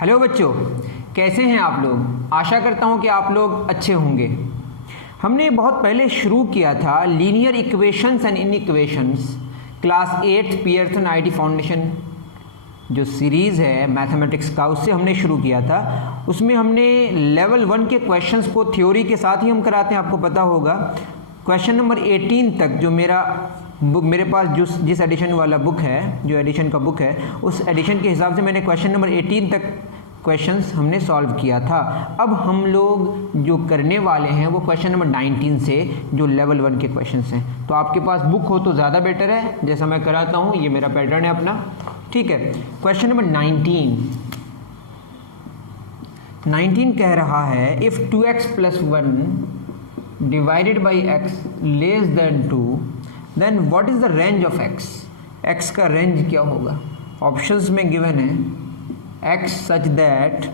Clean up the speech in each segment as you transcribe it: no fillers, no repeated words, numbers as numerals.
Hello बच्चों, कैसे हैं आप लोग। आशा करता हूं कि आप लोग अच्छे होंगे। हमने बहुत पहले शुरू किया था linear equations and inequations class 8 Pearson IT foundation जो सीरीज़ है मैथमेटिक्स का, उससे हमने शुरू किया था। उसमें हमने लेवल 1 के क्वेश्चंस को थ्योरी के साथ ही हम कराते हैं, आपको पता होगा। क्वेश्चन नंबर 18 तक जो मेरे पास जिस एडिशन वाला बुक है, जो एडिशन का बुक है, उस एडिशन के हिसाब से मैंने क्वेश्चन नंबर 18 तक क्वेश्चंस हमने सॉल्व किया था। अब हम लोग जो करने वाले हैं वो क्वेश्चन नंबर 19 से जो लेवल 1 के क्वेश्चंस हैं। तो आपके पास बुक हो तो ज़्यादा बेटर है, जैसा मैं कराता हूँ। ये मेरा पैटर्न है अपना, ठीक है। क्वेश्चन नंबर 19 कह रहा है if 2x + 1 divided by x less than 2 then what is the range of x। x का रेंज क्या होगा। ऑप्शंस में गिवन है x such that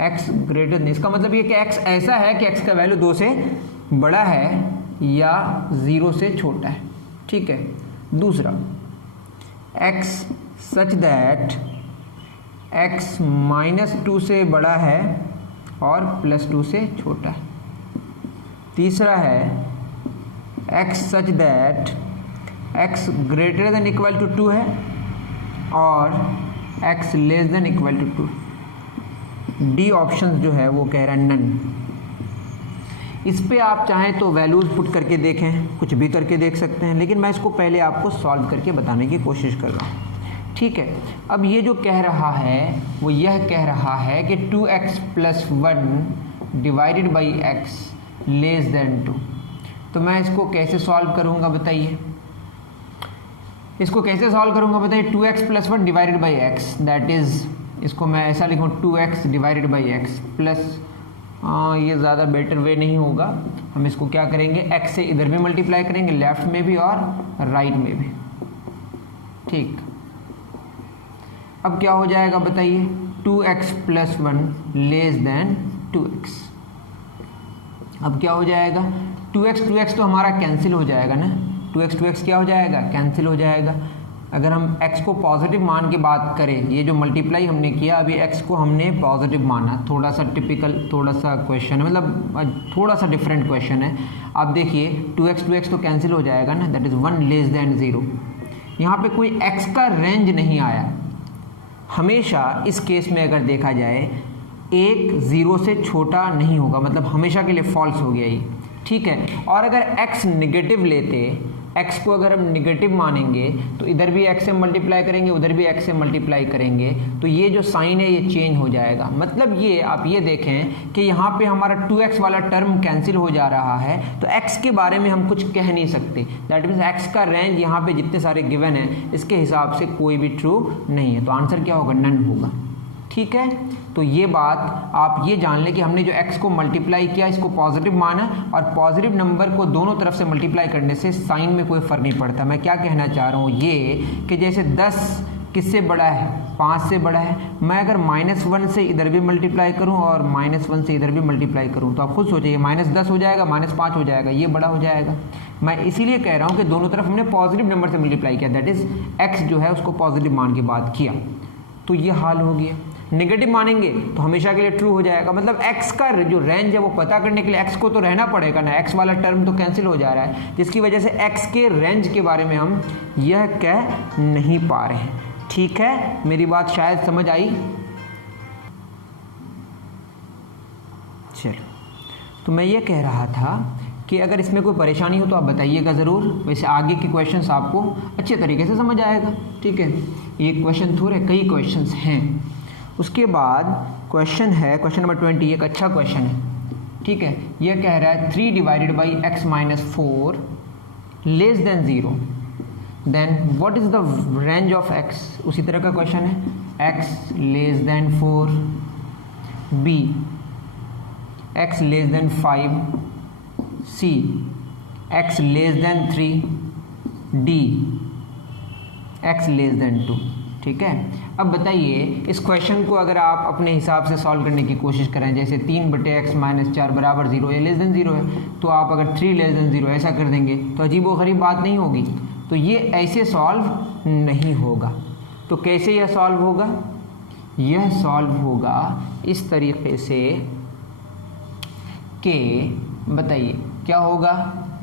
x greater than, इसका मतलब ये कि x ऐसा है कि x का वैल्यू 2 से बड़ा है या 0 से छोटा है, ठीक है। दूसरा x सच दैट x -2 से बड़ा है और +2 से छोटा है। तीसरा है x such that x greater than equal to 2 है और x less than equal to 2। D option जो है वो कह रहा है नन। इस पे आप चाहें तो वैल्यूज़ पुट करके देखें, कुछ भी करके देख सकते हैं, लेकिन मैं इसको पहले आपको सॉल्व करके बताने की कोशिश कर रहा हूँ, ठीक है। अब ये जो कह रहा है वो यह कह रहा है कि 2x + 1 divided by x less than 2। तो मैं इसको कैसे सॉल्व करूँगा बताइए। इसको कैसे सॉल्व करूँगा बताइए। 2x + 1 divided by x, that is, इसको मैं ऐसा लिखूँ 2x divided by x plus, ये ज़्यादा बेटर वे नहीं होगा। हम इसको क्या करेंगे, x से इधर भी मल्टीप्लाई करेंगे, लेफ्ट में भी और राइट में भी, ठीक। अब क्या हो जाएगा बताइए। 2x + 1 less than 2x। अब क्या हो जाएगा, 2x तो हमारा कैंसिल हो जाएगा ना। 2x क्या हो जाएगा, कैंसिल हो जाएगा। अगर हम x को पॉजिटिव मान के बात करें, ये जो मल्टीप्लाई हमने किया अभी x को हमने पॉजिटिव माना, थोड़ा सा टिपिकल, थोड़ा सा क्वेश्चन है, मतलब थोड़ा सा डिफरेंट क्वेश्चन है। आप देखिए 2x तो कैंसिल हो जाएगा ना, दैट इज़ 1 लेस देन 0। यहाँ पे कोई x का रेंज नहीं आया। हमेशा इस केस में अगर देखा जाए 1 0 से छोटा नहीं होगा, मतलब हमेशा के लिए फॉल्स हो गया ये, ठीक है। और अगर x निगेटिव लेते, x को अगर हम निगेटिव मानेंगे तो इधर भी x से मल्टीप्लाई करेंगे, उधर भी x से मल्टीप्लाई करेंगे, तो ये जो साइन है ये चेंज हो जाएगा। मतलब ये आप ये देखें कि यहाँ पे हमारा 2x वाला टर्म कैंसिल हो जा रहा है, तो x के बारे में हम कुछ कह नहीं सकते। दैट मीन्स x का रेंज यहाँ पे जितने सारे गिवन हैं इसके हिसाब से कोई भी ट्रू नहीं है। तो आंसर क्या होगा, नन होगा, ठीक है। तो ये बात आप ये जान लें कि हमने जो x को मल्टीप्लाई किया इसको पॉजिटिव माना, और पॉजिटिव नंबर को दोनों तरफ से मल्टीप्लाई करने से साइन में कोई फ़र्क नहीं पड़ता। मैं क्या कहना चाह रहा हूँ ये कि जैसे 10 किससे बड़ा है, 5 से बड़ा है। मैं अगर -1 से इधर भी मल्टीप्लाई करूँ और -1 से इधर भी मल्टीप्लाई करूँ तो आप खुद सोचिए, -10 हो जाएगा, -5 हो जाएगा, ये बड़ा हो जाएगा। मैं इसीलिए कह रहा हूँ कि दोनों तरफ हमने पॉजिटिव नंबर से मल्टीप्लाई किया, दैट इज़ x जो है उसको पॉजिटिव मान के बात किया, तो ये हाल हो गया। नेगेटिव मानेंगे तो हमेशा के लिए ट्रू हो जाएगा। मतलब x का जो रेंज है वो पता करने के लिए x को तो रहना पड़ेगा ना, x वाला टर्म तो कैंसिल हो जा रहा है, जिसकी वजह से x के रेंज के बारे में हम यह कह नहीं पा रहे हैं, ठीक है। मेरी बात शायद समझ आई। चलो, तो मैं ये कह रहा था कि अगर इसमें कोई परेशानी हो तो आप बताइएगा ज़रूर, वैसे आगे के क्वेश्चंस आपको अच्छे तरीके से समझ आएगा, ठीक है। एक क्वेश्चन थोड़े, कई क्वेश्चंस हैं। उसके बाद क्वेश्चन है क्वेश्चन नंबर 20, एक अच्छा क्वेश्चन है, ठीक है। यह कह रहा है 3 divided by x - 4 less than 0, then what is the range of x। उसी तरह का क्वेश्चन है, x less than 4, b x less than 5, c x less than 3, d x less than 2, ठीक है। अब बताइए इस क्वेश्चन को अगर आप अपने हिसाब से सॉल्व करने की कोशिश करें, जैसे 3/x - 4 बराबर 0, ये लेस देन 0 है, तो आप अगर 3 लेस देन 0 ऐसा कर देंगे तो अजीब व गरीब बात नहीं होगी। तो ये ऐसे सॉल्व नहीं होगा। तो कैसे यह सॉल्व होगा, यह सॉल्व होगा इस तरीके से कि बताइए क्या होगा,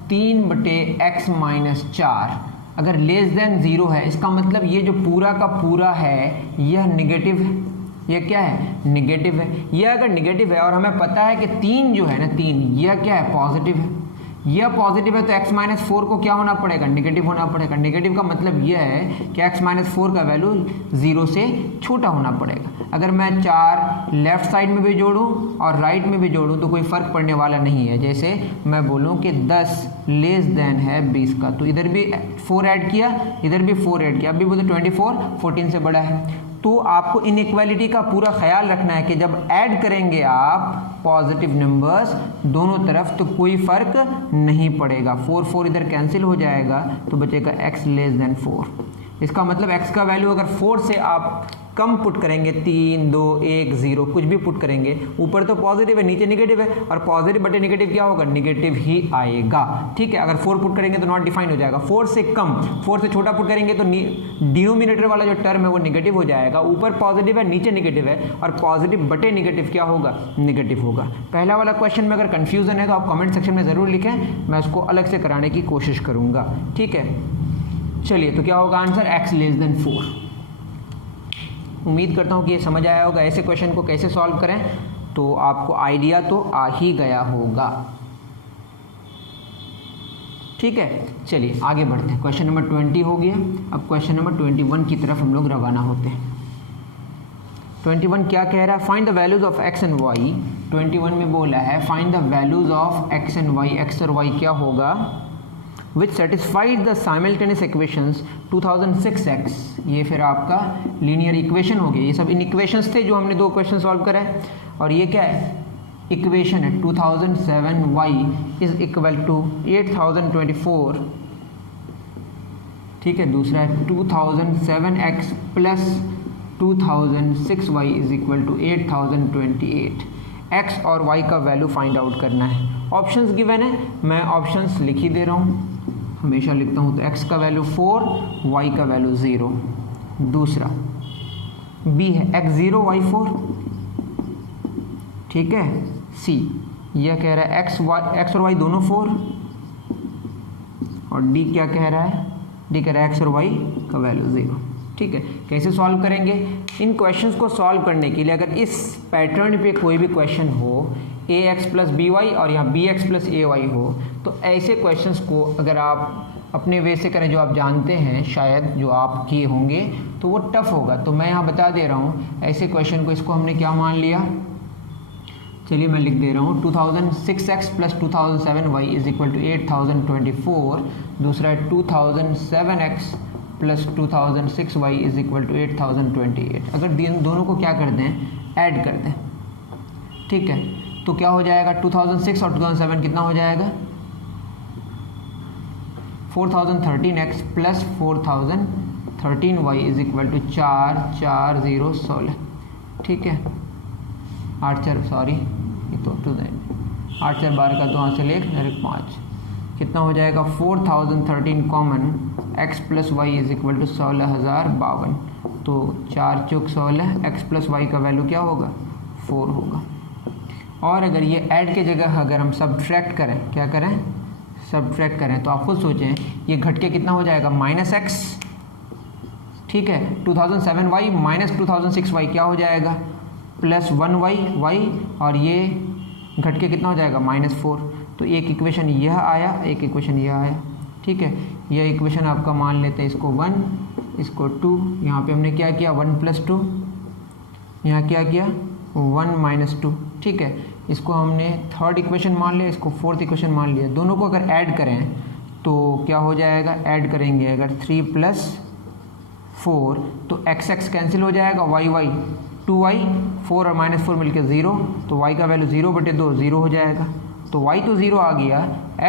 3/x माइनस 4 अगर लेस देन 0 है, इसका मतलब ये जो पूरा का पूरा है यह निगेटिव है, यह क्या है, निगेटिव है। यह अगर निगेटिव है और हमें पता है कि 3 जो है ना 3, यह क्या है, पॉजिटिव है। यह पॉजिटिव है तो x माइनस 4 को क्या होना पड़ेगा, निगेटिव होना पड़ेगा। निगेटिव का मतलब यह है कि x माइनस 4 का वैल्यू 0 से छोटा होना पड़ेगा। अगर मैं 4 लेफ्ट साइड में भी जोड़ूं और राइट में भी जोड़ूं तो कोई फ़र्क पड़ने वाला नहीं है। जैसे मैं बोलूं कि 10 लेस देन है 20 का, तो इधर भी 4 ऐड किया, इधर भी 4 ऐड किया, अभी बोलते 24 14 से बड़ा है। तो आपको इनइक्वालिटी का पूरा ख्याल रखना है कि जब ऐड करेंगे आप पॉजिटिव नंबर्स दोनों तरफ तो कोई फर्क नहीं पड़ेगा। 4 इधर कैंसिल हो जाएगा तो बचेगा x लेस देन 4। इसका मतलब x का वैल्यू अगर 4 से आप कम पुट करेंगे, 3 2 1 0 कुछ भी पुट करेंगे, ऊपर तो पॉजिटिव है नीचे निगेटिव है, और पॉजिटिव बटे निगेटिव क्या होगा, निगेटिव ही आएगा। ठीक है, अगर 4 पुट करेंगे तो नॉट डिफाइन हो जाएगा। 4 से कम, 4 से छोटा पुट करेंगे तो डिनोमिनेटर वाला जो टर्म है वो निगेटिव हो जाएगा। ऊपर पॉजिटिव है नीचे निगेटिव है, और पॉजिटिव बटे निगेटिव क्या होगा, निगेटिव होगा। पहला वाला क्वेश्चन में अगर कंफ्यूजन है तो आप कमेंट सेक्शन में ज़रूर लिखें, मैं उसको अलग से कराने की कोशिश करूँगा। ठीक है, चलिए तो क्या होगा आंसर, x लेस देन 4। उम्मीद करता हूँ कि ये समझ आया होगा ऐसे क्वेश्चन को कैसे सॉल्व करें, तो आपको आइडिया तो आ ही गया होगा। ठीक है, चलिए आगे बढ़ते हैं। क्वेश्चन नंबर 20 हो गया, अब क्वेश्चन नंबर 21 की तरफ हम लोग रवाना होते हैं। 21 क्या कह रहा है, find the values of x and y। 21 में बोला है find the values of x and y, x और y क्या होगा, which satisfied the simultaneous equations 2006x। ये फिर आपका लीनियर इक्वेशन हो गया। ये सब इन इक्वेशंस थे जो हमने दो क्वेश्चन सॉल्व करा है, और ये क्या है, इक्वेशन है 2007y इज इक्वल टू 8024। ठीक है, दूसरा है 2007x plus 2006y is equal to 8028। x और y का वैल्यू फाइंड आउट करना है। ऑप्शंस गिवन है, मैं ऑप्शंस लिख ही दे रहा हूँ, हमेशा लिखता हूँ। तो x का वैल्यू 4, y का वैल्यू 0। दूसरा b है x0 y4। ठीक है, c यह कह रहा है x और y दोनों 4, और d क्या कह रहा है, d कह रहा है x और y का वैल्यू 0। ठीक है, कैसे सॉल्व करेंगे इन क्वेश्चंस को सॉल्व करने के लिए, अगर इस पैटर्न पे कोई भी क्वेश्चन हो ax प्लस बी वाई और यहाँ bx प्लस ए वाई हो, तो ऐसे क्वेश्चंस को अगर आप अपने वे से करें जो आप जानते हैं, शायद जो आप किए होंगे, तो वो टफ होगा। तो मैं यहाँ बता दे रहा हूँ ऐसे क्वेश्चन को, इसको हमने क्या मान लिया, चलिए मैं लिख दे रहा हूँ 2006x plus 2007y is equal to 8024। दूसरा है 2007x plus 2006y is equal to 8028। अगर दोनों को क्या कर दें, ऐड कर दें। ठीक है, तो क्या हो जाएगा, 2006 और 2007 कितना हो जाएगा, 4013x plus 4013y is equal to 4 4 0 16। ठीक है, 8 4 सॉरी ये तो 8 4 12 का 2 हाथ से ले 5, कितना हो जाएगा 4013 common, x plus y is equal to 16052। तो 4 चौक 16, x प्लस वाई का वैल्यू क्या होगा, 4 होगा। और अगर ये ऐड के जगह अगर हम सब्ट्रैक्ट करें, क्या करें, सब्ट्रैक्ट करें, तो आप खुद सोचें ये घट के कितना हो जाएगा, -x। ठीक है, 2007y माइनस 2006y क्या हो जाएगा, प्लस 1y, और ये घट के कितना हो जाएगा, -4। तो एक इक्वेशन यह आया, एक इक्वेशन यह आया। ठीक है, यह इक्वेशन आपका मान लेते हैं, इसको 1 इसको 2, यहाँ पे हमने क्या किया 1 प्लस 2, यहाँ क्या किया 1 माइनस 2। ठीक है, इसको हमने थर्ड इक्वेशन मान लिया, इसको फोर्थ इक्वेशन मान लिया। दोनों को अगर ऐड करें तो क्या हो जाएगा, ऐड करेंगे अगर 3 प्लस 4 तो x कैंसिल हो जाएगा, y 2y, 4 और -4 मिलकर 0, तो y का वैल्यू 0/2 0 हो जाएगा। तो y तो 0 आ गया,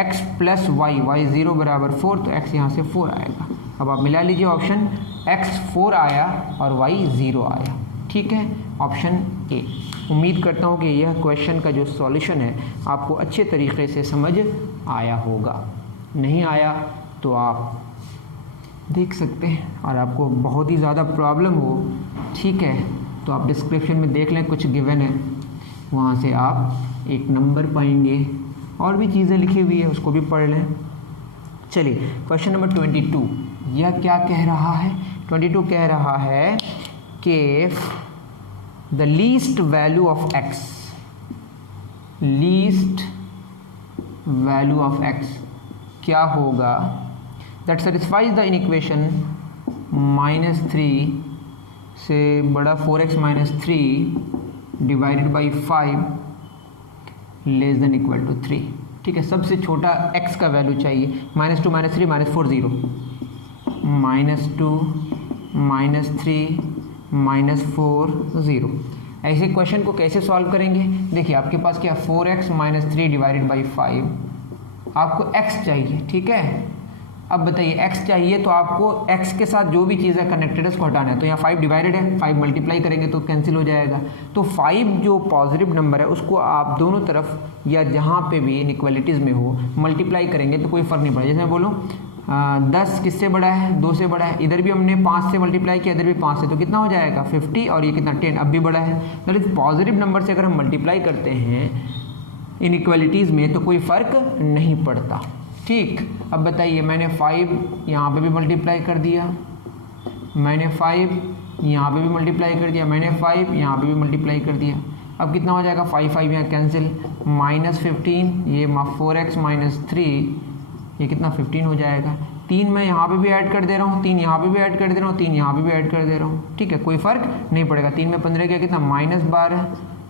x प्लस y 0 बराबर 4, तो x यहाँ से 4 आएगा। अब आप मिला लीजिए ऑप्शन, x 4 आया और y 0 आया। ठीक है, ऑप्शन ए। उम्मीद करता हूँ कि यह क्वेश्चन का जो सॉल्यूशन है आपको अच्छे तरीके से समझ आया होगा। नहीं आया तो आप देख सकते हैं, और आपको बहुत ही ज़्यादा प्रॉब्लम हो, ठीक है, तो आप डिस्क्रिप्शन में देख लें, कुछ गिवन है, वहाँ से आप एक नंबर पाएंगे, और भी चीज़ें लिखी हुई है उसको भी पढ़ लें। चलिए क्वेश्चन नंबर 22, यह क्या कह रहा है? 22 कह रहा है कि the least value of x, least value of x क्या होगा दैट सेटिस्फाइज द इक्वेशन -3 से बड़ा 4x - 3 divided by 5 less than equal to 3। ठीक है, सबसे छोटा x का वैल्यू चाहिए। -2 - 3 -4 0, -2 -3 -4 0। ऐसे क्वेश्चन को कैसे सॉल्व करेंगे? देखिए आपके पास क्या 4x - 3 डिवाइडेड बाई 5, आपको x चाहिए। ठीक है, अब बताइए x चाहिए तो आपको x के साथ जो भी चीज़ें कनेक्टेड है उसको हटाना है। तो यहाँ 5 डिवाइडेड है, 5 मल्टीप्लाई करेंगे तो कैंसिल हो जाएगा। तो 5 जो पॉजिटिव नंबर है उसको आप दोनों तरफ या जहाँ पे भी इनइक्वालिटीज़ में हो मल्टीप्लाई करेंगे तो कोई फ़र्क नहीं पड़ेगा। जैसे मैं बोलूँ 10 किससे बड़ा है? 2 से बड़ा है। इधर भी हमने 5 से मल्टीप्लाई किया, इधर भी 5 से, तो कितना हो जाएगा 50, और ये कितना 10, अब भी बड़ा है। मतलब पॉजिटिव नंबर से अगर हम मल्टीप्लाई करते हैं इनइक्वालिटीज़ में तो कोई फ़र्क नहीं पड़ता। ठीक, अब बताइए मैंने 5 यहाँ पे भी मल्टीप्लाई कर दिया, मैंने 5 यहाँ पे भी मल्टीप्लाई कर दिया, मैंने 5 यहाँ पे भी मल्टीप्लाई कर दिया। अब कितना हो जाएगा? 5 5 यहाँ कैंसिल, -15, ये 4x - 3, ये कितना 15 हो जाएगा। 3 मैं यहाँ पे भी ऐड कर दे रहा हूँ, 3 यहाँ पे भी ऐड कर दे रहा हूँ, 3 यहाँ पे भी ऐड कर दे रहा हूँ। ठीक है, कोई फ़र्क नहीं पड़ेगा। 3 में 15 क्या, कितना -12,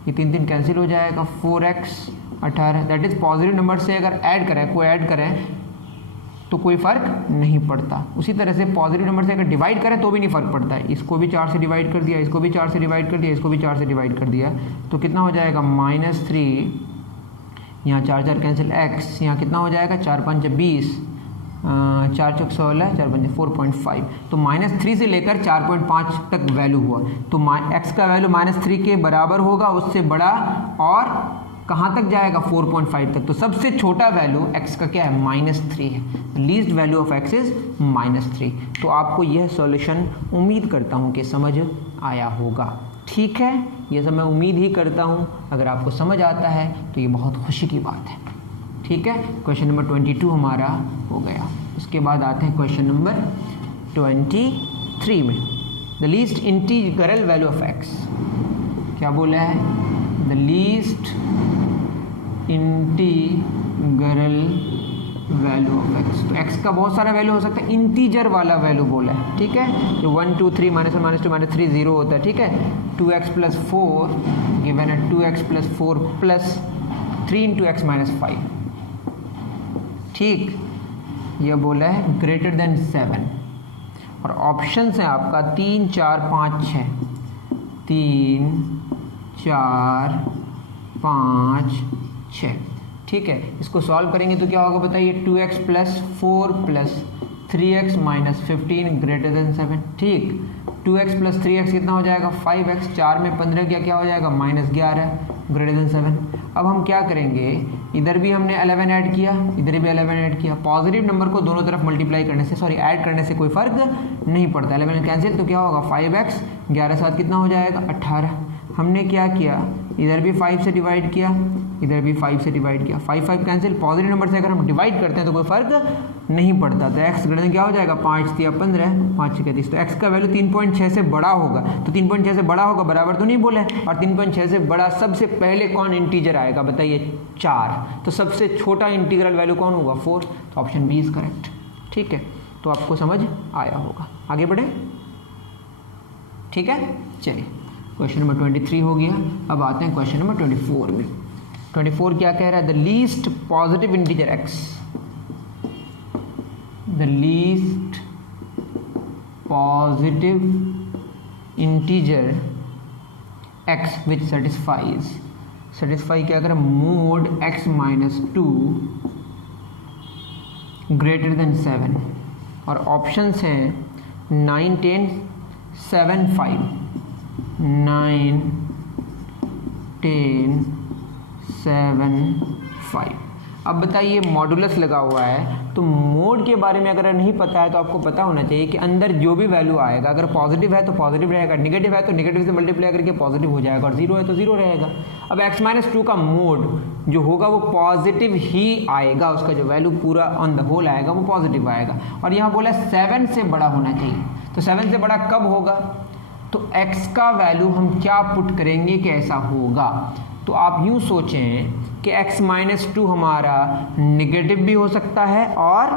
ये 3 3 कैंसिल हो जाएगा। 4x 18, that is positive number से अगर ऐड करें, कोई ऐड करें तो कोई फ़र्क नहीं पड़ता। उसी तरह से पॉजिटिव नंबर से अगर डिवाइड करें तो भी नहीं फ़र्क पड़ता है। इसको भी 4 से डिवाइड कर दिया, इसको भी 4 से डिवाइड कर दिया, इसको भी 4 से डिवाइड कर दिया, तो कितना हो जाएगा -3, यहाँ 4 4 कैंसिल, x यहाँ कितना हो जाएगा 4 5 20, 4 चौक 16, 4 5 4.5। तो -3 से लेकर 4.5 तक वैल्यू हुआ। तो x का वैल्यू -3 के बराबर होगा, उससे बड़ा, और कहाँ तक जाएगा 4.5 तक। तो सबसे छोटा वैल्यू x का क्या है? -3 है। Least value of x is -3। तो आपको यह सॉल्यूशन उम्मीद करता हूँ कि समझ आया होगा। ठीक है, ये सब मैं उम्मीद ही करता हूँ। अगर आपको समझ आता है तो ये बहुत खुशी की बात है। ठीक है, क्वेश्चन नंबर 22 हमारा हो गया। उसके बाद आते हैं क्वेश्चन नंबर 23 में। The least integral value of x क्या बोला है? The least integral value of x। तो x का बहुत सारा वैल्यू हो सकता है, इंटीजर वाला वैल्यू बोला है। ठीक है, जो 1 2 3 -1 -2 -3 0 होता है। ठीक है, 2x + 4 गिवन है 2x + 4 + 3 × x - 5। ठीक, यह बोला है ग्रेटर देन 7, और ऑप्शंस हैं आपका 3 4 5 6, 3 4 5 6। ठीक है, इसको सॉल्व करेंगे तो क्या होगा बताइए? 2x + 4 + 3x - 15 greater than 7। ठीक, 2x + 3x कितना हो जाएगा? 5x, 4 में 15 क्या हो जाएगा? -11 ग्रेटर देन 7। अब हम क्या करेंगे? इधर भी हमने 11 ऐड किया, इधर भी 11 ऐड किया। पॉजिटिव नंबर को दोनों तरफ मल्टीप्लाई करने से, सॉरी ऐड करने से कोई फ़र्क नहीं पड़ता। 11 कैंसिल, तो क्या होगा? 5x, 11 7 कितना हो जाएगा? 18। हमने क्या किया? इधर भी 5 से डिवाइड किया, इधर भी 5 से डिवाइड किया। 5 5 कैंसिल। पॉजिटिव नंबर से अगर हम डिवाइड करते हैं तो कोई फ़र्क नहीं पड़ता। तो x ग्रेटर क्या हो जाएगा? 5 3 15, 5 6 30। तो x का वैल्यू 3.6 से बड़ा होगा। तो 3.6 से बड़ा होगा, बराबर तो नहीं बोले, और 3.6 से बड़ा सबसे पहले कौन इंटीजर आएगा बताइए? 4। तो सबसे छोटा इंटीग्रल वैल्यू कौन होगा? 4। तो ऑप्शन बी इज़ करेक्ट। ठीक है, तो आपको समझ आया होगा। आगे बढ़े। ठीक है, चलिए क्वेश्चन नंबर 23 हो गया। अब आते हैं क्वेश्चन नंबर 24 में। 24 क्या कह रहा है? The least positive integer x, the least positive integer x which satisfy क्या करें? मोड x - 2 ग्रेटर देन 7, और ऑप्शंस हैं 9 10 7 5, 9 10 7 5। अब बताइए मॉडुलस लगा हुआ है, तो मोड के बारे में अगर नहीं पता है तो आपको पता होना चाहिए कि अंदर जो भी वैल्यू आएगा, अगर पॉजिटिव है तो पॉजिटिव रहेगा, नेगेटिव है तो नेगेटिव से मल्टीप्लाई करके पॉजिटिव हो जाएगा, और जीरो है तो जीरो रहेगा। अब x-2 का मोड जो होगा वो पॉजिटिव ही आएगा, उसका जो वैल्यू पूरा ऑन द होल आएगा वो पॉजिटिव आएगा। और यहाँ बोला 7 से बड़ा होना चाहिए, तो 7 से बड़ा कब होगा, तो x का वैल्यू हम क्या पुट करेंगे कि ऐसा होगा। तो आप यूँ सोचें कि x-2 हमारा नेगेटिव भी हो सकता है और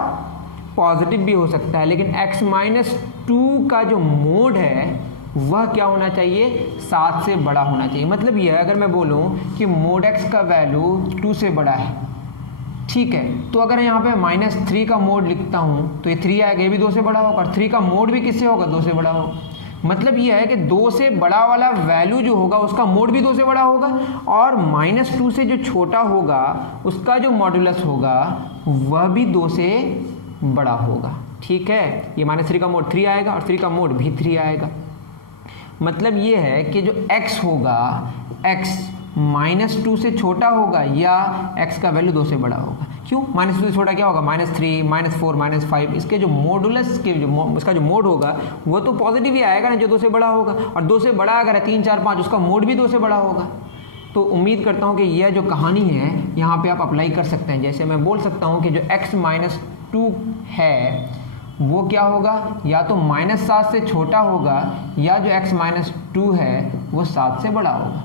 पॉजिटिव भी हो सकता है, लेकिन x-2 का जो मोड है वह क्या होना चाहिए, 7 से बड़ा होना चाहिए। मतलब यह अगर मैं बोलूं कि मोड x का वैल्यू 2 से बड़ा है, ठीक है, तो अगर यहाँ पे -3 का मोड लिखता हूँ तो ये 3 आएगा, ये भी 2 से बड़ा होगा, और 3 का मोड भी किससे होगा, 2 से बड़ा होगा। मतलब ये है कि 2 से बड़ा वाला वैल्यू जो होगा उसका मोड भी 2 से बड़ा होगा, और -2 से जो छोटा होगा उसका जो मॉडुलस होगा वह भी 2 से बड़ा होगा। ठीक है, ये -3 का मोड 3 आएगा और 3 का मोड भी 3 आएगा। मतलब ये है कि जो x होगा, x -2 से छोटा होगा या x का वैल्यू 2 से बड़ा होगा। क्यों, -2 से छोटा क्या होगा, -3, -4, -5, इसके जो मॉडुलस के जो उसका जो मोड होगा वो तो पॉजिटिव ही आएगा ना, जो 2 से बड़ा होगा, और 2 से बड़ा अगर है 3, 4, 5, उसका मोड भी 2 से बड़ा होगा। तो उम्मीद करता हूँ कि यह जो कहानी है यहाँ पे आप अप्लाई कर सकते हैं। जैसे मैं बोल सकता हूँ कि जो x-2 है वो क्या होगा, या तो -7 से छोटा होगा, या जो x-2 है वो 7 से बड़ा होगा।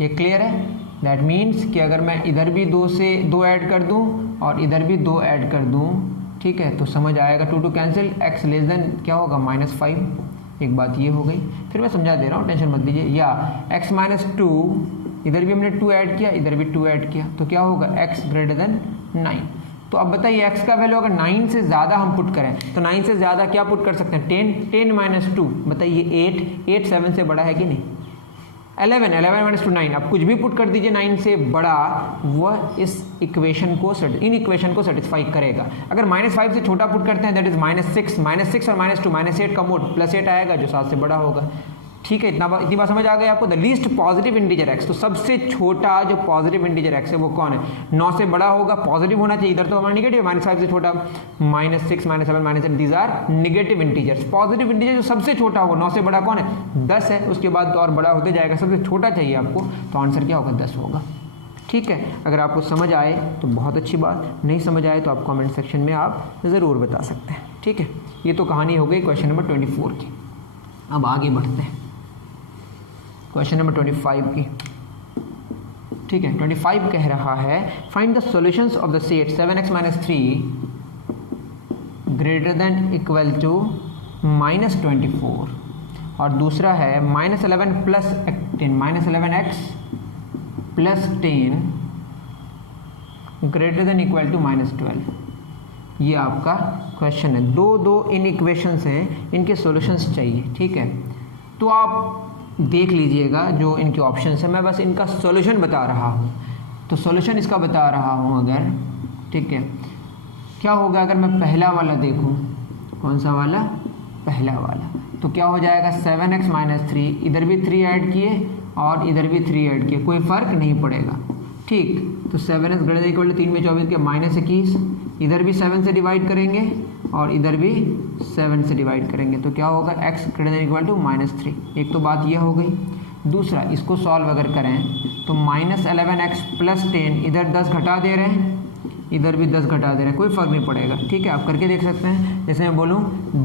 ये क्लियर है। दैट मीन्स कि अगर मैं इधर भी 2 ऐड कर दूं और इधर भी 2 ऐड कर दूं, ठीक है, तो समझ आएगा 2 कैंसिल, x लेस देन क्या होगा, -5। एक बात ये हो गई, फिर मैं समझा दे रहा हूँ, टेंशन मत लीजिए। या x-2, इधर भी हमने 2 ऐड किया, इधर भी 2 ऐड किया, तो क्या होगा, x > 9। तो अब बताइए x का वैल्यू अगर 9 से ज़्यादा हम पुट करें तो 9 से ज़्यादा क्या पुट कर सकते हैं, 10 - 2, बताइए 8 7 से बड़ा है कि नहीं, 11 - 2 9। अब कुछ भी पुट कर दीजिए 9 से बड़ा, वह इस इक्वेशन को इन इक्वेशन को सेटिस्फाई करेगा। अगर -5 से छोटा पुट करते हैं दैट इज -6 और -2 -8 का मोड +8 आएगा जो 7 से बड़ा होगा। ठीक है, इतनी बात समझ आ गई आपको। The least positive integer x, तो सबसे छोटा जो पॉजिटिव इंटीजर x है वो कौन है, 9 से बड़ा होगा, पॉजिटिव होना चाहिए, इधर तो हमारा नेगेटिव, -5 से छोटा, -6 -7 -8 these are negative integers. Positive integer जो सबसे छोटा होगा 9 से बड़ा कौन है, 10 है, उसके बाद तो और बड़ा होते जाएगा, सबसे छोटा चाहिए आपको, तो आंसर क्या होगा, 10 होगा। ठीक है, अगर आपको समझ आए तो बहुत अच्छी बात, नहीं समझ आए तो आप कमेंट सेक्शन में आप ज़रूर बता सकते हैं। ठीक है, ये तो कहानी हो गई क्वेश्चन नंबर 24 की। अब आगे बढ़ते हैं क्वेश्चन नंबर 25 की। ठीक है, 25 कह रहा है find the solutions of the set 7x - 3 greater than equal to -24, और दूसरा है -11 + 10 -11x + 10 greater than equal to -12। ये आपका क्वेश्चन है। दो इन इक्वेशंस हैं, इनके सॉल्यूशंस चाहिए। ठीक है, तो आप देख लीजिएगा जो इनके ऑप्शंस है, मैं बस इनका सॉल्यूशन बता रहा हूँ। तो सॉल्यूशन इसका बता रहा हूँ अगर, ठीक है, क्या होगा अगर मैं पहला वाला देखूँ, कौन सा वाला, पहला वाला, तो क्या हो जाएगा 7x - 3, इधर भी 3 ऐड किए और इधर भी 3 ऐड किए, कोई फ़र्क नहीं पड़ेगा। ठीक, तो 7x > 3 में 24 के -21, इधर भी 7 से डिवाइड करेंगे और इधर भी 7 से डिवाइड करेंगे, तो क्या होगा, x > -3। एक तो बात यह हो गई। दूसरा, इसको सॉल्व अगर करें तो -11x + 10, इधर 10 घटा दे रहे हैं, इधर भी 10 घटा दे रहे हैं, कोई फ़र्क नहीं पड़ेगा। ठीक है, आप करके देख सकते हैं। जैसे मैं बोलूँ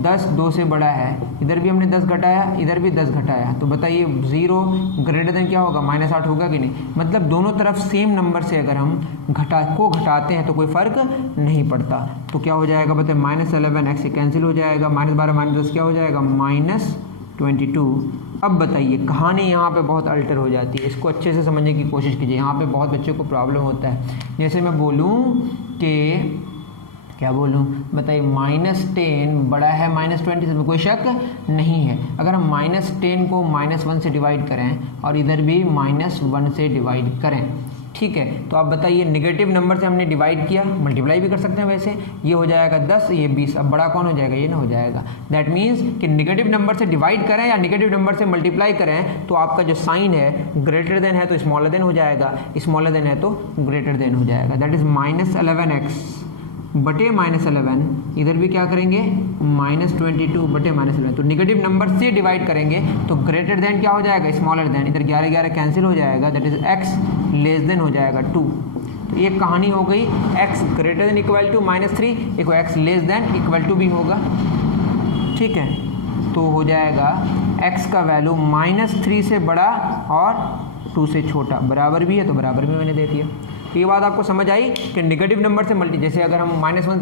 10 2 से बड़ा है, इधर भी हमने 10 घटाया, इधर भी 10 घटाया, तो बताइए 0 ग्रेटर देन क्या होगा, -8 होगा कि नहीं। मतलब दोनों तरफ सेम नंबर से अगर हम घटाते हैं तो कोई फ़र्क नहीं पड़ता। तो क्या हो जाएगा, बताइए -11x कैंसिल हो जाएगा, -12 -10 क्या हो जाएगा, -22। अब बताइए कहानी यहाँ पे बहुत अल्टर हो जाती है, इसको अच्छे से समझने की कोशिश कीजिए। यहाँ पे बहुत बच्चों को प्रॉब्लम होता है। जैसे मैं बोलूँ कि क्या बोलूँ, बताइए -10 बड़ा है -20 से, कोई शक नहीं है। अगर हम -10 को -1 से डिवाइड करें और इधर भी -1 से डिवाइड करें, ठीक है। तो आप बताइए, नेगेटिव नंबर से हमने डिवाइड किया, मल्टीप्लाई भी कर सकते हैं वैसे, ये हो जाएगा 10, ये 20, अब बड़ा कौन हो जाएगा, ये ना हो जाएगा। दैट मीन्स कि नेगेटिव नंबर से डिवाइड करें या नेगेटिव नंबर से मल्टीप्लाई करें तो आपका जो साइन है ग्रेटर देन है तो स्मॉलर देन हो जाएगा, स्मॉलर देन है तो ग्रेटर देन हो जाएगा। दैट इज -11x बटे -11, इधर भी क्या करेंगे -22 बटे -11। तो नेगेटिव नंबर से डिवाइड करेंगे तो ग्रेटर देन क्या हो जाएगा, स्मॉलर देन, इधर 11 11 कैंसिल हो जाएगा, that is x less than हो जाएगा 2। तो ये कहानी हो गई x greater than equal to -3, एक x less than equal to भी होगा, ठीक है। तो हो जाएगा x का वैल्यू -3 से बड़ा और 2 से छोटा, बराबर भी है तो बराबर भी मैंने दे दिया। ये बात आपको समझ आई कि नेगेटिव नंबर से जैसे अगर हम -1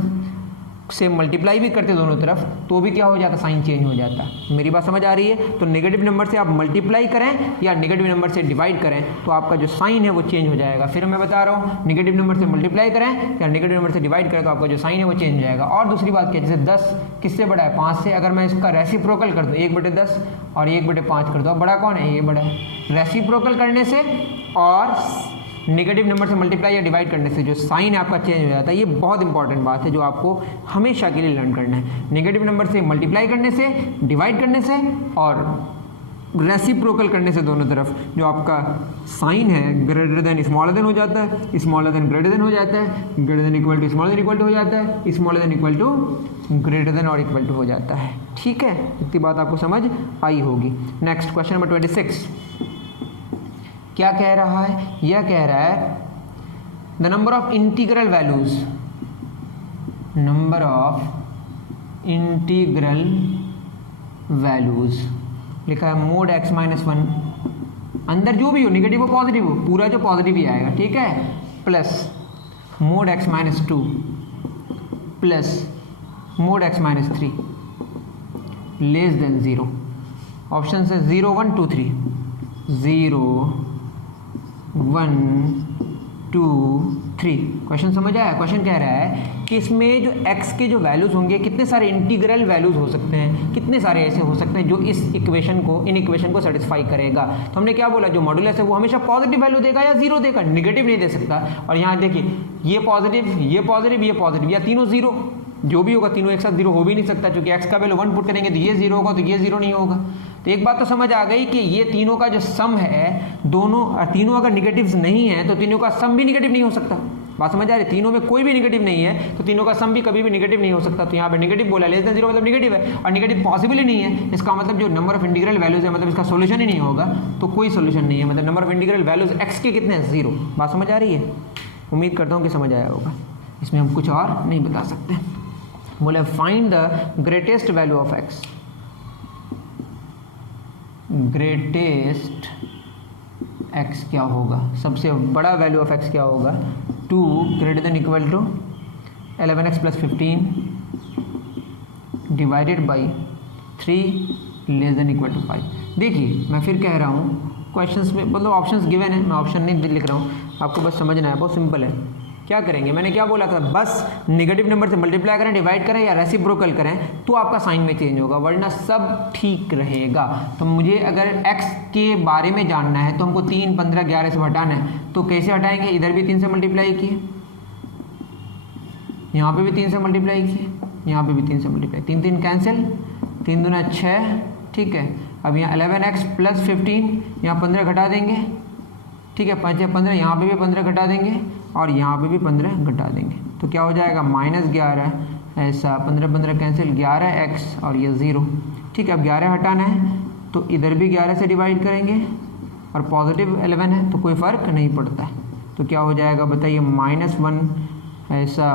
से मल्टीप्लाई भी करते दोनों तरफ तो भी क्या हो जाता, साइन चेंज हो जाता। मेरी बात समझ आ रही है? तो नेगेटिव नंबर से आप मल्टीप्लाई करें या नेगेटिव नंबर से डिवाइड करें तो आपका जो साइन है वो चेंज हो जाएगा। फिर मैं बता रहा हूँ, नेगेटिव नंबर से मल्टीप्लाई करें या नेगेटिव नंबर से डिवाइड करें तो आपका जो साइन है वो चेंज हो जाएगा। और दूसरी बात क्या, जैसे 10 किससे बड़ा है, 5 से, अगर मैं इसका रेसिप्रोकल कर दूँ 1/10 और 1/5 कर दूँ, बड़ा कौन है, ये बड़ा है। रेसिप्रोकल करने से और नेगेटिव नंबर से मल्टीप्लाई या डिवाइड करने से जो साइन है आपका चेंज हो जाता है। ये बहुत इंपॉर्टेंट बात है जो आपको हमेशा के लिए लर्न करना है। नेगेटिव नंबर से मल्टीप्लाई करने से, डिवाइड करने से और रेसिप्रोकल करने से दोनों तरफ जो आपका साइन है ग्रेटर देन स्मॉलर देन हो जाता है, स्मॉलर देन ग्रेटर देन हो जाता है, greater than equal to smaller than equal to हो जाता है, smaller than equal to greater than और इक्वल टू हो जाता है। ठीक है, इतनी बात आपको समझ आई होगी। नेक्स्ट क्वेश्चन नंबर 26 क्या कह रहा है, यह कह रहा है the number of integral values, number of integral values लिखा है मोड x - 1, अंदर जो भी हो नेगेटिव हो पॉजिटिव हो, पूरा जो पॉजिटिव ही आएगा, ठीक है, plus mode x - 2 plus mode x - 3 less than 0। Option है 0 1 2 3, 0 1 2 3। क्वेश्चन समझ आया? क्वेश्चन कह रहा है कि इसमें जो x के जो वैल्यूज होंगे कितने सारे इंटीग्रल वैल्यूज हो सकते हैं, कितने सारे ऐसे हो सकते हैं जो इस इक्वेशन को, इन इक्वेशन को सेटिस्फाई करेगा। तो हमने क्या बोला, जो मॉड्यूलस है वो हमेशा पॉजिटिव वैल्यू देगा या जीरो देगा, नेगेटिव नहीं दे सकता। और यहाँ देखिए ये पॉजिटिव, ये पॉजिटिव, ये पॉजिटिव, या तीनों जीरो, जो भी होगा तीनों एक साथ जीरो हो भी नहीं सकता, क्योंकि x का वैल्यू 1 पुट करेंगे तो ये जीरो होगा, तो ये जीरो नहीं होगा। तो एक बात तो समझ आ गई कि ये तीनों का जो सम है, दोनों तीनों अगर निगेटिव्स नहीं है तो तीनों का सम भी निगेटिव नहीं हो सकता। बात समझ आ रही है? तीनों में कोई भी निगेटिव नहीं है तो तीनों का सम भी कभी भी निगेटिव नहीं हो सकता। तो यहाँ पे निगेटिव बोला, लेस देन 0 मतलब निगेटिव है, और निगेटिव पॉसिबल ही नहीं है। इसका मतलब जो नंबर ऑफ इंटीग्रल वैल्यूज है, मतलब इसका सोल्यूशन ही नहीं होगा, तो कोई सोल्यूशन नहीं है। मतलब number of integral values x के कितने हैं, 0। बात समझ आ रही है? उम्मीद करता हूँ कि समझ आया होगा। इसमें हम कुछ और नहीं बता सकते। बोले find the greatest value of x, greatest x क्या होगा, सबसे बड़ा वैल्यू ऑफ x क्या होगा। 2 greater than equal to 11x + 15 divided by 3 less than equal to 5। देखिए मैं फिर कह रहा हूँ, क्वेश्चंस में मतलब ऑप्शंस गिवन है, मैं ऑप्शन नहीं लिख रहा हूँ, आपको बस समझना है, बहुत सिंपल है। क्या करेंगे, मैंने क्या बोला था, बस नेगेटिव नंबर से मल्टीप्लाई करें, डिवाइड करें या रेसिप्रोकल करें तो आपका साइन में चेंज होगा, वरना सब ठीक रहेगा। तो मुझे अगर x के बारे में जानना है तो हमको 3 15 11 से हटाना है, तो कैसे हटाएंगे, इधर भी 3 से मल्टीप्लाई किए, यहाँ पे भी 3 से मल्टीप्लाई किए, यहाँ पे भी 3 से मल्टीप्लाई, 3 3 कैंसिल, 3 दूना 6, ठीक है। अब यहाँ 11x + 15, यहाँ 15 घटा देंगे, ठीक है, 5 × 15, यहाँ पे भी 15 घटा देंगे और यहाँ पे भी 15 घटा देंगे, तो क्या हो जाएगा -11, ऐसा 15 15 कैंसिल, 11x और ये 0, ठीक है। अब 11 हटाना है तो इधर भी 11 से डिवाइड करेंगे और पॉजिटिव 11 है तो कोई फ़र्क नहीं पड़ता है, तो क्या हो जाएगा बताइए, -1 ऐसा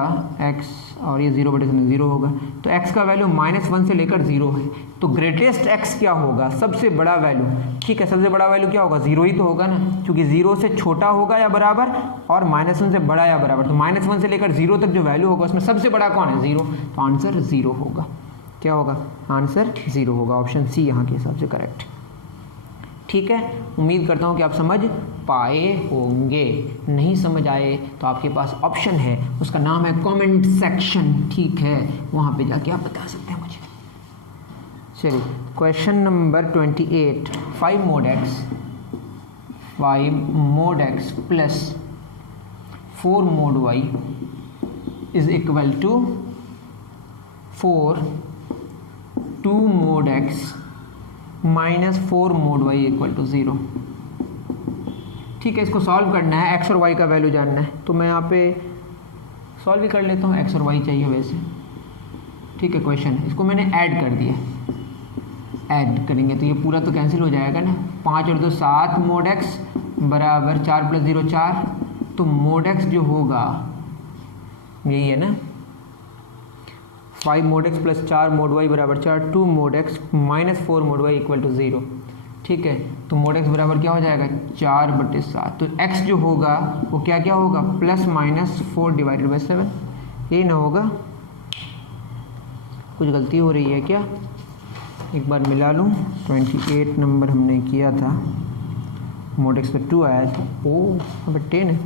x और ये 0/0 होगा। तो x का वैल्यू -1 से लेकर 0 है, तो ग्रेटेस्ट x क्या होगा, सबसे बड़ा वैल्यू, ठीक है। सबसे बड़ा वैल्यू क्या होगा, 0 ही तो होगा ना, क्योंकि 0 से छोटा होगा या बराबर और -1 से बड़ा या बराबर। तो -1 से लेकर 0 तक जो वैल्यू होगा उसमें सबसे बड़ा कौन है, 0। तो आंसर 0 होगा। क्या होगा, आंसर 0 होगा। ऑप्शन सी यहाँ के हिसाब से करेक्ट। ठीक है, उम्मीद करता हूँ कि आप समझ पाए होंगे। नहीं समझ आए तो आपके पास ऑप्शन है, उसका नाम है कमेंट सेक्शन, ठीक है, वहाँ पे जाके आप बता सकते हैं मुझे। चलिए question number 28, 5 mod x, 5 mod x plus 4 mod y is equal to 4 2 mod x minus 4 mod y equal to 0। ठीक है, इसको सॉल्व करना है, x और y का वैल्यू जानना है, तो मैं यहाँ पे सॉल्व भी कर लेता हूँ। x और y चाहिए वैसे, ठीक है। क्वेश्चन इसको मैंने ऐड कर दिया, ऐड करेंगे तो ये पूरा तो कैंसिल हो जाएगा ना। 5 और 2 7 mod x बराबर 4 + 0 4, तो mod x जो होगा यही है ना, 5 mod x + 4 mod y बराबर 4, 2 mod x minus 4 mod y equal to 0। ठीक है, तो mod x बराबर क्या हो जाएगा 4/7। तो x जो होगा वो क्या क्या होगा, ±4 / 7, यही ना होगा। कुछ गलती हो रही है क्या, एक बार मिला लूँ। 28 नंबर हमने किया था, mod x पे 2 आया था, ओ अब 10 है,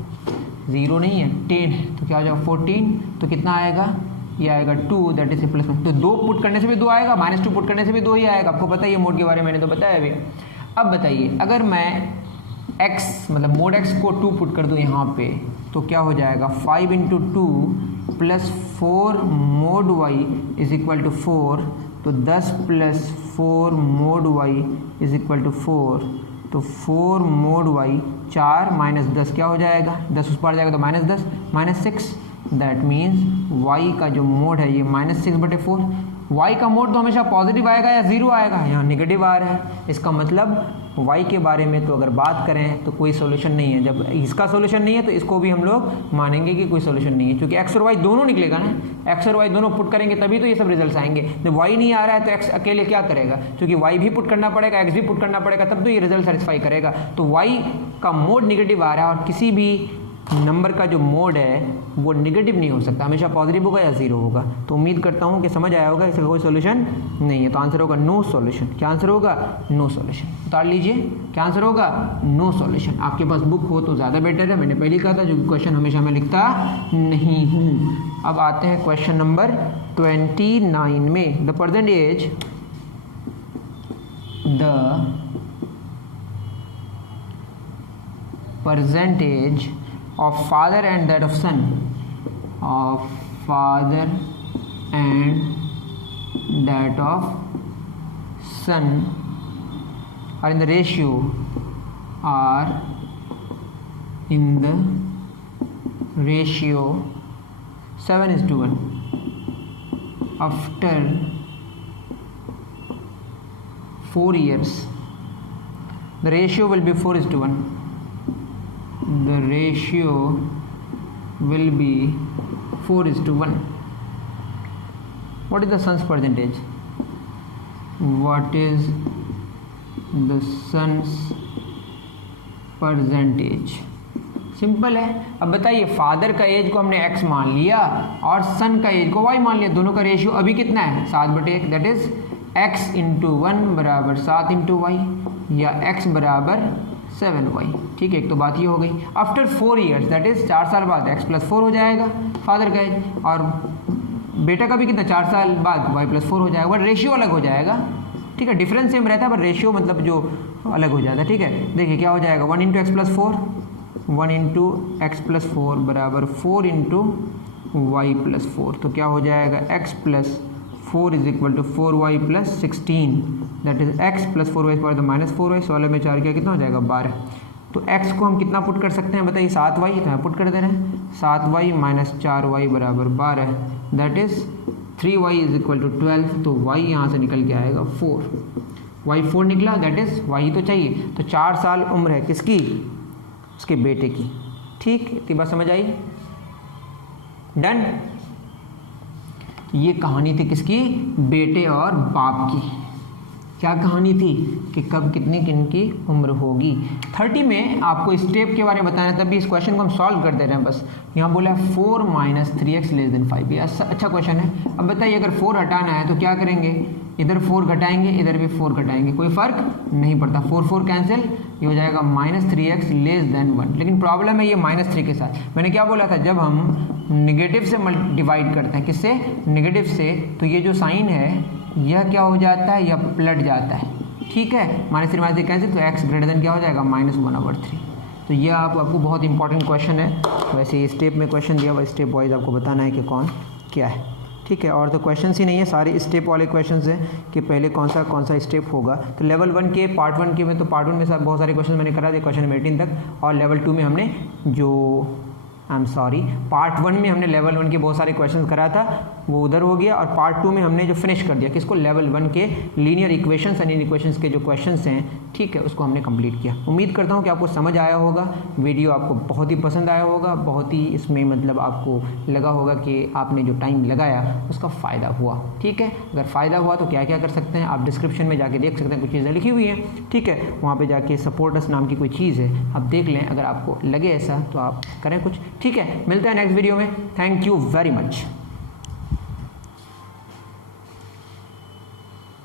0 नहीं है 10 है, तो क्या हो जाएगा 14। तो कितना आएगा, ये आएगा 2, दैट इज +1। तो 2 पुट करने से भी 2 आएगा, -2 पुट करने से भी 2 ही आएगा। आपको पता है ये मोड के बारे में, मैंने तो बताया अभी। अब बताइए, अगर मैं x मतलब mod x को 2 पुट कर दूँ यहाँ पे, तो क्या हो जाएगा 5 × 2 + 4 mod y is equal to 4, तो 10 + 4 mod y is equal to 4, तो 4 mod y 4 - 10 क्या हो जाएगा, 10 उस पार जाएगा तो -10 -6, दैट मीन्स y का जो मोड है ये -6/4। y का मोड तो हमेशा पॉजिटिव आएगा या 0 आएगा, यहाँ नेगेटिव आ रहा है। इसका मतलब y के बारे में तो अगर बात करें तो कोई सोल्यूशन नहीं है। जब इसका सोल्यूशन नहीं है तो इसको भी हम लोग मानेंगे कि कोई सोल्यूशन नहीं है, क्योंकि x और y दोनों निकलेगा ना, x और y दोनों पुट करेंगे तभी तो ये सब रिजल्ट्स आएंगे। जब y नहीं आ रहा है तो x अकेले क्या करेगा, क्योंकि y भी पुट करना पड़ेगा, x भी पुट करना पड़ेगा, तब तो ये रिजल्ट सेटिस्फाई करेगा। तो y का मोड नेगेटिव आ रहा है, और किसी भी नंबर का जो मोड है वो नेगेटिव नहीं हो सकता, हमेशा पॉजिटिव होगा या 0 होगा। तो उम्मीद करता हूँ कि समझ आया होगा, इसका कोई सोल्यूशन नहीं है। तो आंसर होगा नो सॉल्यूशन। क्या आंसर होगा, नो सॉल्यूशन। उतार लीजिए, क्या आंसर होगा, नो सॉल्यूशन। आपके पास बुक हो तो ज़्यादा बेटर है, मैंने पहले कहा था, जो कि क्वेश्चन हमेशा मैं लिखता नहीं हूँ। अब आते हैं क्वेश्चन नंबर 29 में। The percentage of father and that of son, of father and that of son are in the ratio, are in the ratio 7:1 after 4 years. The ratio will be 4:1. The ratio will be 4:1. What is the son's percentage? What is the son's percentage? Simple है। अब बताइए, father का as को हमने x मान लिया और सन का एज को y मान लिया, दोनों का रेशियो अभी कितना है 7/1, दैट इज x × 1 बराबर 7 × y, या x बराबर 7y। ठीक है, एक तो बात ये हो गई। आफ्टर 4 ईयर्स, दैट इज 4 साल बाद x + 4 हो जाएगा फादर का एज, और बेटा का भी कितना 4 साल बाद y + 4 हो जाएगा, बट रेशियो अलग हो जाएगा। ठीक है, डिफरेंस सेम रहता है पर रेशियो मतलब जो अलग हो जाता है। ठीक है, देखिए क्या हो जाएगा, 1 × x + 4, 1 × x + 4 बराबर 4 × y + 4, तो क्या हो जाएगा x + 4 is equal to 4y + 16, that is x + 4y पर -4y, 16 में 4 किया कितना हो जाएगा 12। तो x को हम कितना पुट कर सकते हैं बताइए, 7y, तो हम पुट कर दे रहे हैं 7y - 4y बराबर 12, that is 3y is equal to 12, तो y यहाँ से निकल के आएगा 4, y 4 निकला, दैट इज y तो चाहिए। तो 4 साल उम्र है किसकी, उसके बेटे की। ठीक, इतनी बात समझ आई, डन। ये कहानी थी किसकी, बेटे और बाप की। क्या कहानी थी कि कब कितनी किनकी उम्र होगी। 30 में आपको स्टेप के बारे में बताना है, तभी इस क्वेश्चन को हम सॉल्व कर दे रहे हैं बस। यहाँ बोला 4 - 3x < 5, ये अच्छा क्वेश्चन है। अब बताइए, अगर 4 हटाना है तो क्या करेंगे, इधर 4 घटाएंगे, इधर भी 4 घटाएंगे, कोई फर्क नहीं पड़ता, 4 4 कैंसिल, ये हो जाएगा -3x < 1। लेकिन प्रॉब्लम है ये -3 के साथ। मैंने क्या बोला था, जब हम निगेटिव से डिवाइड करते हैं, किससे, नेगेटिव से, तो ये जो साइन है यह क्या हो जाता है, यह पलट जाता है। ठीक है, -3 - 3 कैंसिल, तो x ग्रेटर देन क्या हो जाएगा -1/3। तो ये आपको बहुत इंपॉर्टेंट क्वेश्चन है। वैसे स्टेप में क्वेश्चन दिया हुआ, स्टेप वाइज आपको बताना है कि कौन क्या है, ठीक है। और तो क्वेश्चन ही नहीं है, सारे स्टेप वाले क्वेश्चंस हैं कि पहले कौन सा स्टेप होगा। तो लेवल 1 के पार्ट 1 के में तो पार्ट 1 में बहुत सारे क्वेश्चन मैंने करा दिए, क्वेश्चन 18 तक, और लेवल 2 में हमने पार्ट 1 में हमने लेवल 1 के बहुत सारे क्वेश्चंस करा था, वो उधर हो गया। और पार्ट 2 में हमने जो फिनिश कर दिया किसको, लेवल 1 के लीनियर इक्वेशंस एंड इक्वेशंस के जो क्वेश्चंस हैं, ठीक है, उसको हमने कंप्लीट किया। उम्मीद करता हूँ कि आपको समझ आया होगा, वीडियो आपको बहुत ही पसंद आया होगा, बहुत ही इसमें मतलब आपको लगा होगा कि आपने जो टाइम लगाया उसका फ़ायदा हुआ, ठीक है। अगर फ़ायदा हुआ तो क्या क्या कर सकते हैं आप डिस्क्रिप्शन में जाके देख सकते हैं, कुछ चीज़ें लिखी हुई हैं, ठीक है। वहाँ पर जाके सपोर्ट अस नाम की कोई चीज़ है, आप देख लें, अगर आपको लगे ऐसा तो आप करें कुछ, ठीक है। मिलते हैं नेक्स्ट वीडियो में, थैंक यू वेरी मच।